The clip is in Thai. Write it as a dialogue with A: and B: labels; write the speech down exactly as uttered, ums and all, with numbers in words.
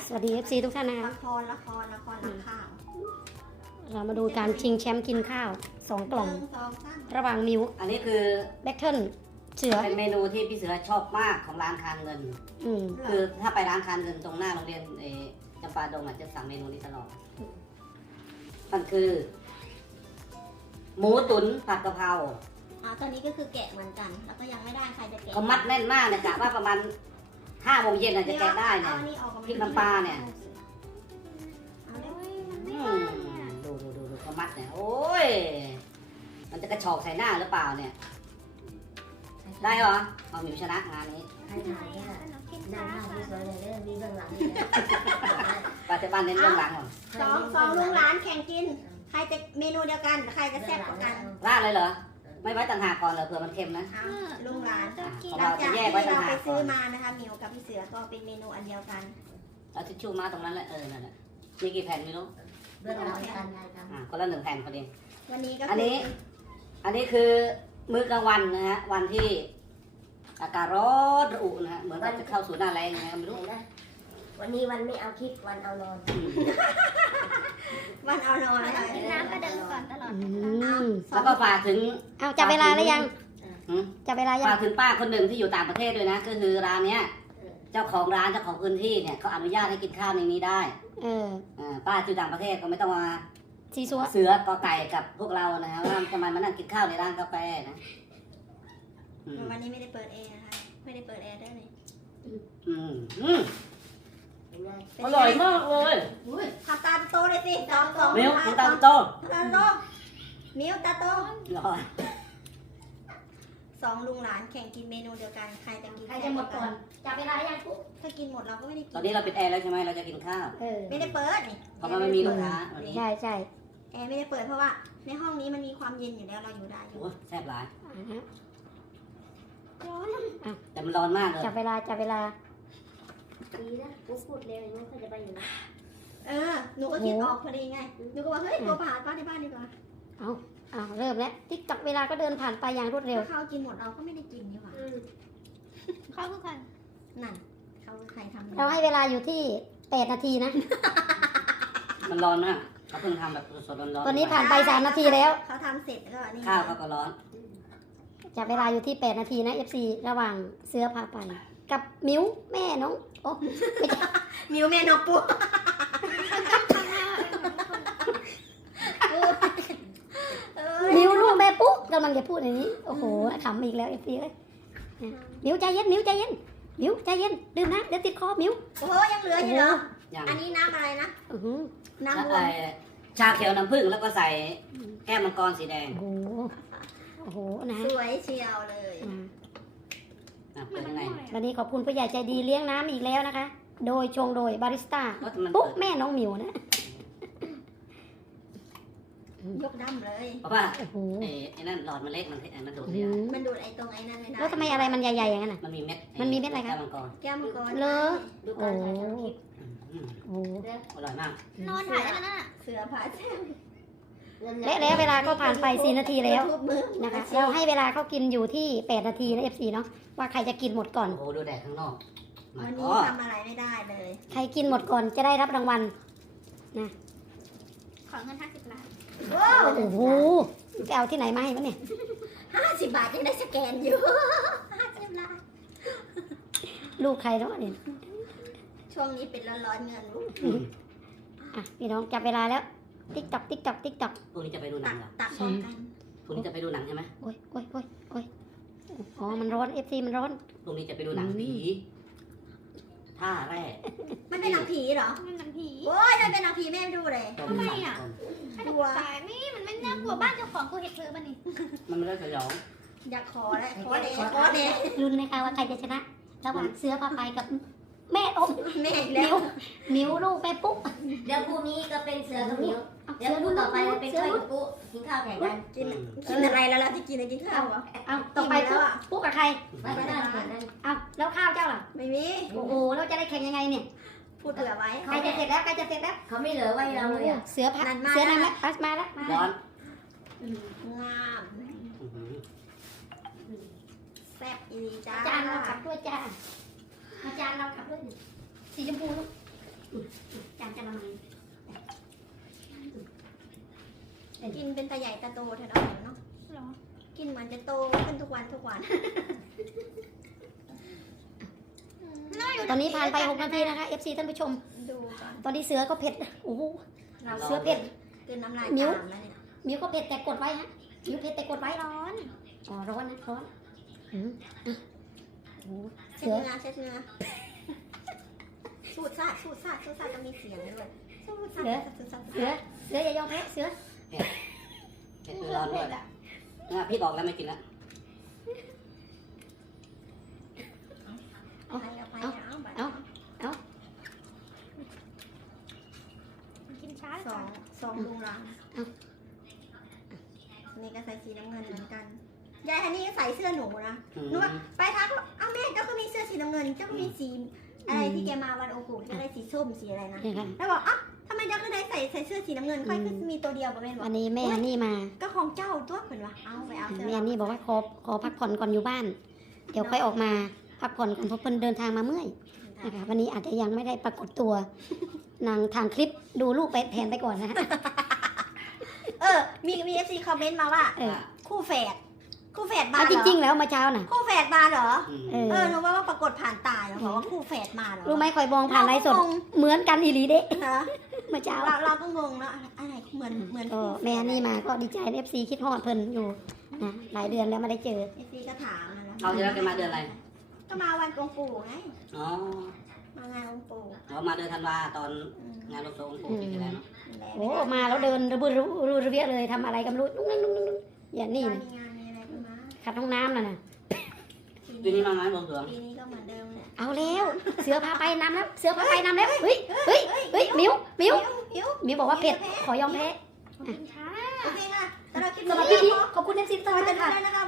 A: สวัสดี เอฟ ซี ทุกท่านนะคะ
B: ละครละครละครหลังข่าว
A: เรามาดูการชิงแชมป์กินข้าวสองกล่อง
B: หนึ่งสองสาม
A: ระหว่างมิว
C: อันนี้คือ
A: แบ็คเทิลเสือ
C: เป็นเมนูที่พี่เสือชอบมากของร้านคานเงิน
A: อืม
C: คือถ้าไปร้านคานเงินตรงหน้าโรงเรียนเออจำปาดงอ่ะจะสั่งเมนูนี้ตลอดมันคือ หมูตุ๋นผัดกะเพรา
B: อ่าตอนนี้ก็คือแกะเหมือนกัน แล้วก็ยังไม่ได้ใครจะแกะ
C: เขามัดแน่นมากเลยกะว่าประมาณห้าโมงเย็นอาจจะแกะได้เนี่ย
B: อาอันนี้ออกก่อน
C: พริกน้ำปลาเนี่ย
B: เอาเลย
C: อืมดูดูดูดูเขามัดเนี่ยโอ้ยมันจะกระชอกใส่หน้าหรือเปล่าเนี่ย ได้เหรอเอาหมิวชนะงานนี้
D: ใครถ่ายเนี่ยด้านหน้าที่สวยเลยเรื่องมีเบื้องหลังนี่นะ
C: ปัจจุบันเน้นเรื่องหลังก่อน
B: สองสองลุงร้านแข่งกิน ใครจะเมนูเดียวกัน ใครจะแซ่บกว่ากัน
C: ราดเลยเหรอไม่ไว้ต่างหากก่อนเหรอเผื่อมันเค็มนะ
B: เอาลุงร้าน
C: อ่ะ
B: หลัง
C: เรา
B: จา
C: จะ
B: ก
C: แย
B: ที่
C: กไว้ต่าง
B: เรา
C: หา
B: ไป
C: กก่
B: ซื้
C: อ
B: อน มานะคะมิวกับพี่เสือก็เป็นเมนูอันเดียวกัน
C: เอาทิชชู่มาตรงนั้นแหละเออนั่นแหละมีกี่แผ่นไม่รู้
D: เบื้องหลังการถ่ายท
C: อ่ะคนละหนึ่งแผ่นพอดี
B: วันนี้ก็
C: อันนี้ อันนี้คือมื้อกลางวันนะฮะวันที่อากาศร้อนระอุนะฮะเหมือนกับจะเข้าสู่หน้าแรงยังไงก็ไม่
D: ำ
C: รู้
D: เห็นไหมวันนี้วันไม่เอาคลิปวันเอานอน
C: อืม
B: วันเอานอนนะคะ
D: กินน้ำก็เดินก่อนตลอด
A: อืม
C: แล้วก็ฝากถึง
A: เอาจับเวลาหรือยัง
C: หืม
A: จับเวลายั
C: ฝาง กถึงป้าคนหนึ่งที่อยู่ต่างประเทศด้วยนะ ก็คือร้านเนี้ย
D: เออ
C: เจ้าของร้านเจ้าของพื้นที่เนี่ยเขาอนุญาตให้กินข้าวในนี้ได้
A: เออ
C: อ่าป้าที่ต่างประเทศก็ไม่ต้องมา
A: ซีซัว
C: เสือกอไก่กับพวกเรานะฮะว่าจะมามานั่งกินข้าวในร้านกาแฟนะอืม
B: วันนี้ไม่ได้เปิดแอร์นะคะ ไม่ได้เปิดแอร์ด้วยนี่
C: อืมอืม
D: เป็นไง
C: อร่อยมากเลย
D: อุ้ย
B: ทำตาโตเลยสิสองสอง
C: มิว
B: ทำ
C: ตามโต
B: ตาโตมิวตาโต
C: อร่อย
B: สองลุงหลานแข่งกินเมนูเดียวกัน ใครจะกิน
A: ใครจะหมดก่อนจับเวลาหรือยังปุ๊บ
B: ถ้ากินหมดเราก็ไม่ได้
C: ต
B: กิ
C: อนนี้เราปิดแอร์แล้วใช่ไหมเราจะกินข้าว
A: เออ
B: ไม่ได้เปิดนี่
C: เพราะว่าไม่มีลูกค้าวันนี้
A: ใช่ใช่
B: แอร์ไม่ได้เปิดเพราะว่าในห้องนี้มันมีความเย็นอยู่แล้วเราอยู่ได้อยู่
C: โอ้แซ่บหลาย
A: อ่าฮะ
B: ร้อน
C: แต่มันร้อนมากเลย
A: จับเวลาจับเวลา
D: ดีนะกูพูดเร็วอย่างนี้เขาจะไปอยู่นะ
B: เออหนูก็คิดออกพอดีไงหนูก็ว่าเฮ้ยตัวผ่านป้าในบ้านดีกว่า
A: เอาเอาเริ่มแล้วติ๊กตักเวลาก็เดินผ่านไปอย่างรวดเร็ว
B: ถ้าเขากินหมดเราก็ไม่ได้กินดีกว่า
D: อืม
B: เขาคือใครนั่นเขาคือใครทำ
A: เราให้เวลาอยู่ที่แปดนาทีนะ
C: มันร้อนมากเขาเพิ่งทำแบบสดๆร้อนๆ
A: ตอนนี้ผ่านไปสามนาทีแล้ว
B: เขาทำเสร็จก็นี่
C: ข้าวเขาก็ร้อน
A: จับเวลาอยู่ที่แปดนาทีนะ เอฟ ซี ระหว่างเสื้อพาไปกับมิวแม่น้องโอ้ไม่ใช่
B: มิวแม่นกปูเออ
A: มิวลูกแม่ปุ๊กำลังจะพูดอย่างนี้โอ้โหขำอีกแล้วเอฟซีเลยมิวใจเย็นมิวใจเย็นมิวใจเย็นดื่มนะเดี๋ยวติดคอมิว
B: โอ้ยังเหลืออยู่เหรอ
C: อย่าง
B: อันนี้น้ำอะไรนะ
A: อื้อหือ
B: น้ำรว
C: ไอ้
B: ม
C: ชาเขียวน้ำผึ้งแล้วก็ใส่แก้วมังกรสีแดง
A: โอ้โหโอ้โหนะ
B: สวยเชียวเลย
A: อ่า
C: อ่ะเปิดยังไง
A: วันนี้ขอบคุณผู้ใหญ่ใจดีเลี้ยงน้ำอีกแล้วนะคะ โดยชงโดยบาริสต้า
C: ก็มัน
A: ปุ๊ก
C: เปิด
A: แม่น้องมิวนะ
B: ยกดำเลย
C: เพราะว่า
A: โอ้โห
C: ไอ้ไอ้นั่นหลอดมันเล็กมันมันดูด
A: อื้อ
C: เสี
A: หื
C: ย
A: อ
B: มันดูดไอ้ตรงไอ้นั่นเลยนะ
A: แล้วทำไมอะไรมันใหญ่ๆอย่างนั้นน่ะ
C: มันมีเม็ด
A: มันมีเม็ดอะไรคะ
C: แก้วมังกร
B: แก้วมังกร
A: เลอ
D: ดูการถ่ายทำคลิป
C: อืม
A: โอ้โห
C: อร่อยมาก
B: นอนถ่ายแล้วนะเสือผาแช่
A: และแล้วเวลาก็ผ่านไปสี่นาทีแล้ว
B: ทุบมือ
A: นะคะเราให้เวลาเขากินอยู่ที่แปดนาทีนะ เอฟ ซี เนาะว่าใครจะกินหมดก่อน
C: โอ้โหดูแดดข้างนอกมา
B: วัน
C: อ๋
B: นี้
C: อ
B: ทำอะไรไม่ได้เลย
A: ใครกินหมดก่อนจะได้รับรางวัล
B: ขอเงินห้าสิบล้าน
A: โอ้โหจะเอาที่ไหนมาให้วะเนี่ย
B: ห้าสิบบาทยังได้สแกนอยู่ห้าสิบล้าน
A: ลูกใครเนาะเนี่ย
B: ช่วงนี้เป็นร้อนๆเงินลูก
C: อืม
A: อ่ะพี่น้องจับเวลาแล้วติ๊กตอกติ๊กตอกติ๊กตอก
C: พรุ่งนี้จะไปดูหนั
B: ตั
C: ง
B: ก
C: เหรอ
B: ตักพร้อมกัน
C: พรุ่งนี้จะไปดูหนังใช่ไหม
A: โอ้ยโอ้ยโอ้ยโอ้ยอ๋อมันร้อน เอฟ ซี มันร้อน
C: พรุ่งนี้จะไปดูหนัง
A: อืม
C: ผีท่าแร่
B: มันเป็นหนังผีเหรอ
E: มันหนังผี
B: โอ้ยมันเป็นหนังผีแม่ไปดูเลย
C: ต้ม
E: ทำไม
C: ยำ
E: อ่ะ
C: ต้ม
E: ถ้าถูกตายนี่มันไม่น่ากลัวบ้านเจ้าของกูเห็ดเธอบ้านี่
C: มันไม่ได้สยอง
B: อยากขอแล้วขอเดขอเด
A: ลุ้นนะคะว่าใครจะชนะ ระหว่างเสื้อพาไปกับแม่อม
B: แม่อีก
A: มิ
B: แล้ว
A: วมิวลูกแม่ปุ๊ก
D: เดี๋ยวพรุ่งนี้ก็เป็นเสือกับหมิว
A: เอา
D: เดี๋ยว
A: เสือ
D: พู
A: ลู
D: ด
A: ก
D: ต่อไป
A: ลู
D: เป็น
A: เสือ
D: ก้อย
A: ลู
D: กั
A: ก
D: บกูกินข้าวแข่งกัน
B: กินกินอะไรแล้วล่ะที่กินอะไรกินข้าวเหรอ
A: เอาต่อไปปุ๊กปุ๊กกับใคร
D: ไม่ได้เหมือนกัน
A: เอาแล้วข้าวเจ้าล่ะ
B: ไม่มี
A: โอ้โหเราจะได้แข่งยังไงเนี่ย
B: พูดเผื่อไว้
A: ใครจะเสร็จแล้วใครจะเสร็จแล้ว
D: เขาไม่เหลือไว้เราเลยอ่ะ
A: เสือพั
B: นั่นมา
A: เสือนำแล้วปัสมาแล้วมาแล้ว
C: ร้อน
B: งาม
C: อื้อหือ
B: แซ่บอีจ้า
A: อาจารย์เราขับด้วยจ้าอาจารย์เราขับด้วยนี่สีชมพูลูกมจานจะละไม
B: กินเป็นตาใหญ่ตาโตแถวๆเนาะ
E: เหรอ
B: กินเหมือนจะโตขึ้นทุกวันทุกวัน
A: ตอนนี้ผ่านไปหกนาทีนะคะ เอฟ ซี ท่านผู้ชม
B: ดูก่อน
A: ตอนนี้เสือก็เผ็ดโอ้โห
B: เรา
A: เสือเผ็ด
B: กินน้ำลาย
A: มิ้ว
B: ตามแล้วเนี่ย
A: มิวก็เผ็ดแต่กดไว้ฮะมิวเผ็ดแต่กดไว้
E: ร้อน
A: อ๋อร้อนนะร้อนอืมอ่ะโอ้โห
B: เช็
A: เสื
B: ด
A: อ
B: เนื้อเช็ดเนื้อสูดซาดสูดซาดสูดซาดจะมีเสียงด้วยสูดซาดสูดซาด
A: เสือเสืออย่ายอมแพ้เสือ
C: เผ็ดคือร้อนด้วยเนี่ยพี่บอกแล้วไม่กินแล้ว
B: เอาไปเอาไปเอาไปเอา
E: กินช้า
B: สองสองลุงรังนี่ก็ใส่สีน้ำเงินเหมือนกันยายฮันนี่ก็ใส่เสื้อหนูนะ
C: อืม
B: หนูว่าไปทักเอ้าแม่เจ้าก็มีเสื้อสีน้ำเงินเจ้าก็มีสีอะไรที่แกมาวันโอกุจะได้สีส้มสีอะไรนะ
A: นี่ค่ะ
B: แล้วบอกอ่ะทำไมเจ้าก็ได้ใส่ใส่เสื้อสีน้ำเงินค่อยคือมีตัวเดียวป่ะแม่บอ
A: วั
B: ก
A: นนี้แม่ฮันนี่มา
B: ก็ของเจ้าตัวเห็นปะเอาไปเอาเสื้อ
A: แม่ฮันนี่บอกว่าขอขอพักผ่อนก่อนอยู่บ้าน เดี๋ยวค่อยออกมาพักผ่อนก่อนเพราะเพิ่นเดินทางมาเมื่อยนะคะวันนี้อาจจะยังไม่ได้ปรากฏตัวนางทางคลิปดูลูกไปแทนไปก่อนนะฮะ
B: เออมีมีเอฟซีคอมเมนต์มาว่า
A: เออ
B: คู่แฝดคู่แฝดมา
A: เอา
B: เห
A: จ
B: รอ
A: ริง ๆ แล้วเมื่อเช้าน่ะ
B: คู่แฝดมาเหรอ
C: อืม
A: เออ
B: เออหนูว่าว่าปรากฏผ่านตาเหรอบอกว่าคู่แฝดมาเหรอ
A: รู้ไหมคอยมองผ่านไลฟ์สด
B: เราก็งง
A: เหมือนกันอีหลีเด้
B: ฮะ
A: เมื่อเช้า
B: เราเราก็งงแล้วอะไรเหมือนเหมือน
A: ก็
B: คู่ฝด
A: แม่ฮันนี่มาก็ดีใจเอฟซีคิดฮอดเพิ่นอยู่นะหลายเดือนแล้วไม่ได้เจอ
B: เอฟซีก็ถามนะนะ
C: เอาที่แล้วแกมาเดือนอะไร
B: ก็มาวันองค์ปู่ไง
C: อ๋อ
B: มางานองค์ปู่
C: เรามาเดือนธันวาตอน
B: อืม
C: งานรถโซ่องค์ปู่ปีที่แล้วเนาะ
A: โอ้มาแล้วเดินระบือรู้รู้ระเบียเลยทำอะไรกันไม่รู้นุ่งนุ่งนุ่งนุ่งอย่างนี้
B: มี
A: นะ
B: งานมีอะไรก็มา
A: ขัดห้องน้ำน่ะนะ
C: ปีนี้มาไหมบวงสรวง
B: ปีนี้ก็เหมือนเดิมเนี่ย
A: เอาแล้วเสือพาไปนำแล้วเสือพาไปนำแล้วเฮ้ยเฮ้ยเฮ้ยมิวมิว
B: หิว
A: มิวบอกว่าเผ็ดขอยอมแพ้
E: กินช้า
B: โอเคค่ะสำหรับคลิป
A: สำหรับ
B: นี้
A: พี่ขอบคุณเอฟซี
B: ส
A: ตลอ
B: วั
A: ด
B: สดี
A: ค่ะ
B: ค่ะ